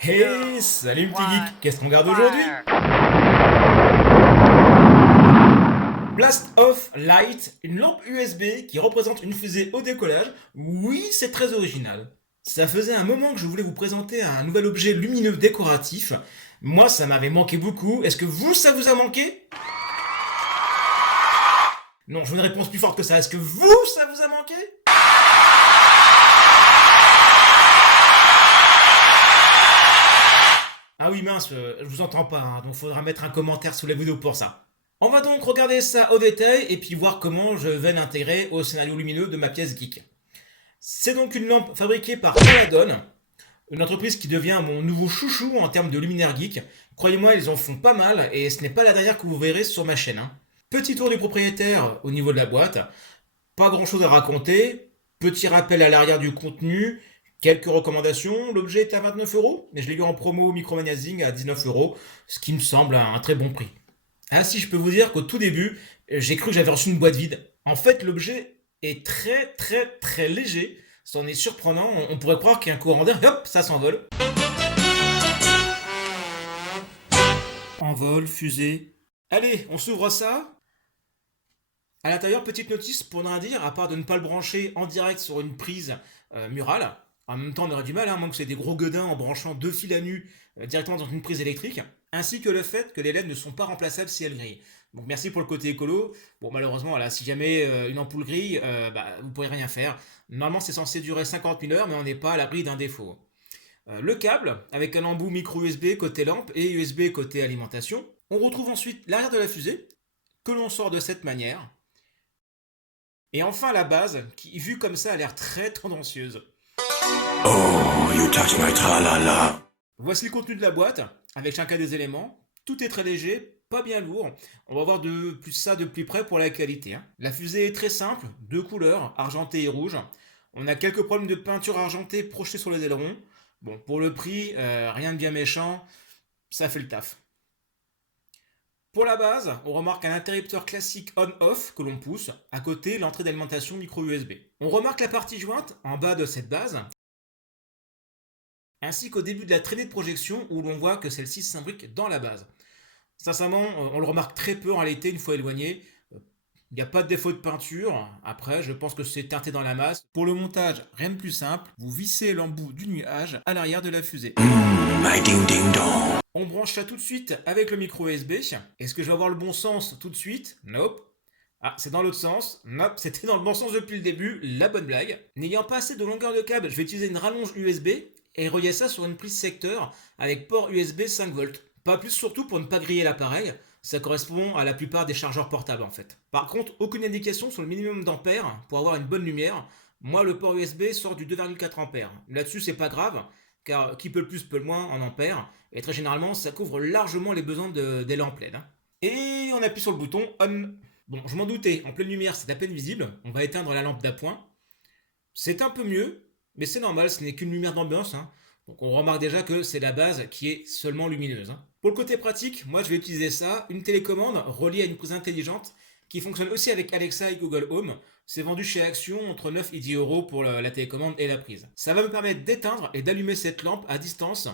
Hey, salut le petit geek, qu'est-ce qu'on regarde aujourd'hui? Blast Off Light, une lampe USB qui représente une fusée au décollage. Oui, c'est très original. Ça faisait un moment que je voulais vous présenter un nouvel objet lumineux décoratif. Moi, ça m'avait manqué beaucoup. Est-ce que vous, ça vous a manqué? Non, je veux une réponse plus forte que ça. Est-ce que vous, ça vous a manqué? Ah oui, mince, je vous entends pas, hein, donc faudra mettre un commentaire sous la vidéo pour ça. On va donc regarder ça au détail et puis voir comment je vais l'intégrer au scénario lumineux de ma pièce geek. C'est donc une lampe fabriquée par Paladon, une entreprise qui devient mon nouveau chouchou en termes de luminaire geek. Croyez-moi, ils en font pas mal et ce n'est pas la dernière que vous verrez sur ma chaîne, hein. Petit tour du propriétaire au niveau de la boîte, pas grand chose à raconter, petit rappel à l'arrière du contenu, quelques recommandations. L'objet est à 29 €, mais je l'ai eu en promo au Micromagazine à 19 €, ce qui me semble un très bon prix. Ainsi, je peux vous dire qu'au tout début, j'ai cru que j'avais reçu une boîte vide. En fait, l'objet est très léger. C'en est surprenant. On pourrait croire qu'il y a un courant d'air, hop, ça s'envole. Envol, fusée. Allez, on s'ouvre ça. À l'intérieur, petite notice pour ne rien dire, à part de ne pas le brancher en direct sur une prise murale. En même temps, on aurait du mal, hein, moins que c'est des gros gueudins en branchant deux fils à nu directement dans une prise électrique. Ainsi que le fait que les LED ne sont pas remplaçables si elles grillent. Donc merci pour le côté écolo. Bon, malheureusement, voilà, si jamais une ampoule grille, vous ne pourrez rien faire. Normalement, c'est censé durer 50 000 heures, mais on n'est pas à l'abri d'un défaut. Le câble, avec un embout micro USB côté lampe et USB côté alimentation. On retrouve ensuite l'arrière de la fusée, que l'on sort de cette manière. Et enfin la base, qui vue comme ça a l'air très tendancieuse. Oh, you touch my tra-la-la. Voici le contenu de la boîte, avec chacun des éléments. Tout est très léger, pas bien lourd. On va voir ça de plus près pour la qualité, hein. La fusée est très simple, deux couleurs, argenté et rouge. On a quelques problèmes de peinture argentée projetée sur les ailerons. Bon, pour le prix, rien de bien méchant, ça fait le taf. Pour la base, on remarque un interrupteur classique on-off que l'on pousse, à côté l'entrée d'alimentation micro USB. On remarque la partie jointe en bas de cette base, ainsi qu'au début de la traînée de projection où l'on voit que celle-ci s'imbrique dans la base. Sincèrement, on le remarque très peu en réalité une fois éloigné. Il n'y a pas de défaut de peinture. Après, je pense que c'est teinté dans la masse. Pour le montage, rien de plus simple. Vous vissez l'embout du nuage à l'arrière de la fusée. My ding ding dong. On branche ça tout de suite avec le micro USB. Est-ce que je vais avoir le bon sens tout de suite? Nope. Ah, c'est dans l'autre sens. Nope, c'était dans le bon sens depuis le début. La bonne blague. N'ayant pas assez de longueur de câble, je vais utiliser une rallonge USB et relier ça sur une prise secteur avec port USB 5 volts. Pas plus surtout pour ne pas griller l'appareil. Ça correspond à la plupart des chargeurs portables en fait. Par contre, aucune indication sur le minimum d'ampères pour avoir une bonne lumière. Moi, le port USB sort du 2,4 ampères. Là-dessus, c'est pas grave, car qui peut le plus peut le moins en ampères. Et très généralement, ça couvre largement les besoins des lampes LED, hein. Et on appuie sur le bouton on. Bon, je m'en doutais, en pleine lumière, c'est à peine visible. On va éteindre la lampe d'appoint. C'est un peu mieux, mais c'est normal, ce n'est qu'une lumière d'ambiance, hein. Donc on remarque déjà que c'est la base qui est seulement lumineuse, hein. Pour le côté pratique, moi je vais utiliser ça, une télécommande reliée à une prise intelligente qui fonctionne aussi avec Alexa et Google Home. C'est vendu chez Action entre 9 et 10 € pour la télécommande et la prise. Ça va me permettre d'éteindre et d'allumer cette lampe à distance,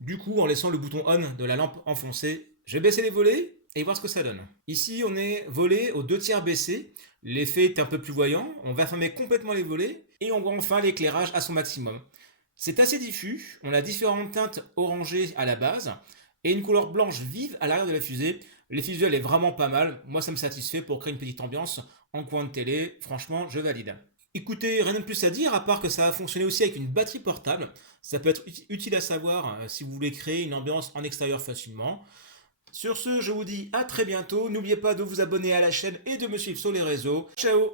du coup en laissant le bouton on de la lampe enfoncé. Je vais baisser les volets et voir ce que ça donne. Ici on est volé aux 2/3 baissé, l'effet est un peu plus voyant, on va fermer complètement les volets et on voit enfin l'éclairage à son maximum. C'est assez diffus, on a différentes teintes orangées à la base et une couleur blanche vive à l'arrière de la fusée. L'effet visuel est vraiment pas mal, moi ça me satisfait pour créer une petite ambiance en coin de télé, franchement je valide. Écoutez, rien de plus à dire à part que ça va fonctionner aussi avec une batterie portable. Ça peut être utile à savoir si vous voulez créer une ambiance en extérieur facilement. Sur ce, je vous dis à très bientôt. N'oubliez pas de vous abonner à la chaîne et de me suivre sur les réseaux. Ciao!